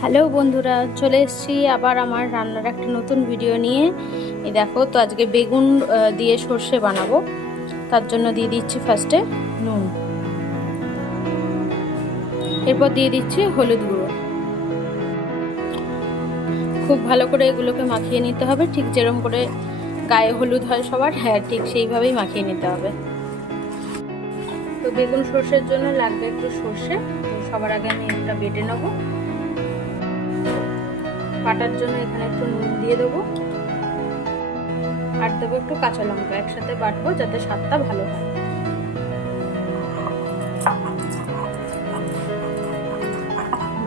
Hello বন্ধুরা, চলে এসেছি আবার আমার রান্নার একটা নতুন ভিডিও নিয়ে। এই দেখো, তো আজকে বেগুন দিয়ে সর্ষে বানাবো। তার জন্য দিয়ে দিচ্ছি ফার্স্টে নুন, এরপর দিয়ে দিচ্ছি হলুদ গুঁড়ো। খুব ভালো করে এগুলোকে মাখিয়ে নিতে হবে, ঠিক যেরকম করে গায়ে হলুদ হয় সবার, হ্যাঁ ঠিক সেইভাবেই মাখিয়ে নিতে হবে। তো বেগুন সর্ষের জন্য লাগবে একটু সর্ষে। সবার আগে আমি এটা বেটে নেবো। বাটার জন্য এখানে একটু নুন দিয়ে দেবো, আর দেবো একটু কাঁচা লঙ্কা। একসাথে বাটবো যাতে স্বাদটা ভালো হয়।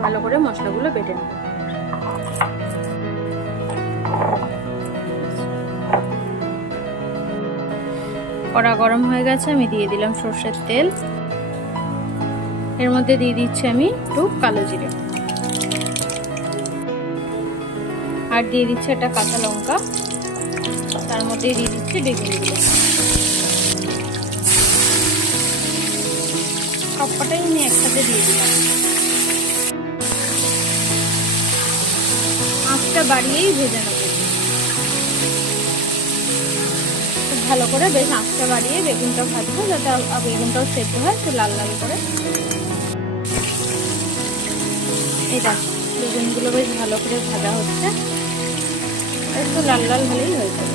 ভালো করে মশলাগুলো বেটে নেব। কড়া গরম হয়ে গেছে, আমি দিয়ে দিলাম সর্ষের তেল। এর মধ্যে দিয়ে দিচ্ছি আমি একটু কালো জিরে, আর দিয়ে দিচ্ছি একটা কাঁচা লঙ্কা। তার মধ্যে দিয়ে দিচ্ছি বেগুনগুলো। সবকটাই আমি একসাথে দিয়ে দিলাম। আঁচটা বাড়িয়েই ভেজে নেব। খুব ভালো করে বেশ আঁচটা বাড়িয়ে বেগুনটা ভাজবো, যাতে বেগুনটাও সেদ্ধ হয় একটু লাল লাল করে। এই দেখো, বেগুনগুলো বেশ ভালো করে ভাজা হচ্ছে, একটু লাল লাল হলেই হয়ে যাবে।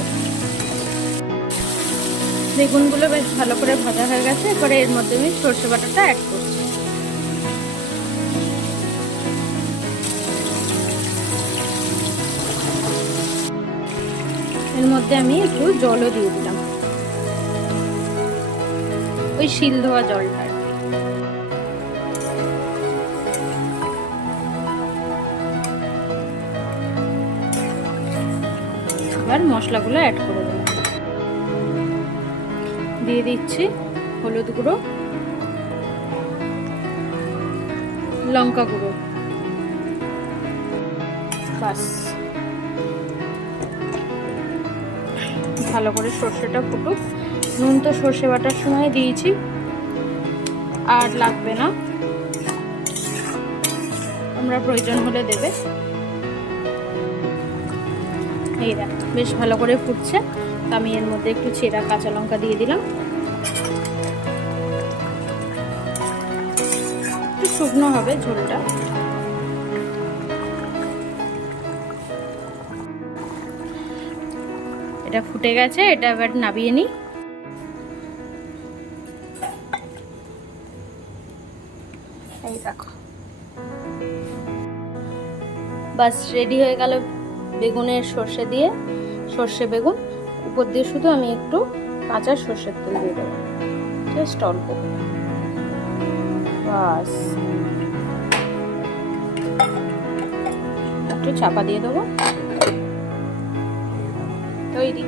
বেগুনগুলো বেশ ভালো করে ভাজা হয়ে গেছে। এরপরে এর মধ্যে আমি সর্ষে বাটাটা অ্যাড করছি। এর মধ্যে আমি একটু জলও দিয়ে দিলাম, ওই শিল ধোয়া জলটা। এবার মশলাগুলো অ্যাড করে দিলাম। দিয়ে দিচ্ছি হলুদ গুঁড়ো, লঙ্কা গুঁড়ো, বাস। ভালো করে সর্ষেটা ফুটুক। নুন তো সর্ষে বাটার সময় দিয়েছি, আর লাগবে না, তোমরা প্রয়োজন হলে দেবে। এই দেখ, বেশ ভালো করে ফুটছে। আমি এর মধ্যে একটু ছেঁড়া কাঁচা লঙ্কা দিয়ে দিলাম। একটু শুকনো হবে ঝোলটা। এটা ফুটে গেছে, এটা এবার নামিয়ে নিই। এই দেখো, বাস রেডি হয়ে গেল বেগুনের সর্ষে দিয়ে সর্ষে বেগুন। উপর দিয়ে শুধু আমি একটু কাঁচা সর্ষের তেল দিয়ে দেবো, জাস্ট অল্প। বাস, একটু চাপা দিয়ে দেবো, তৈরি।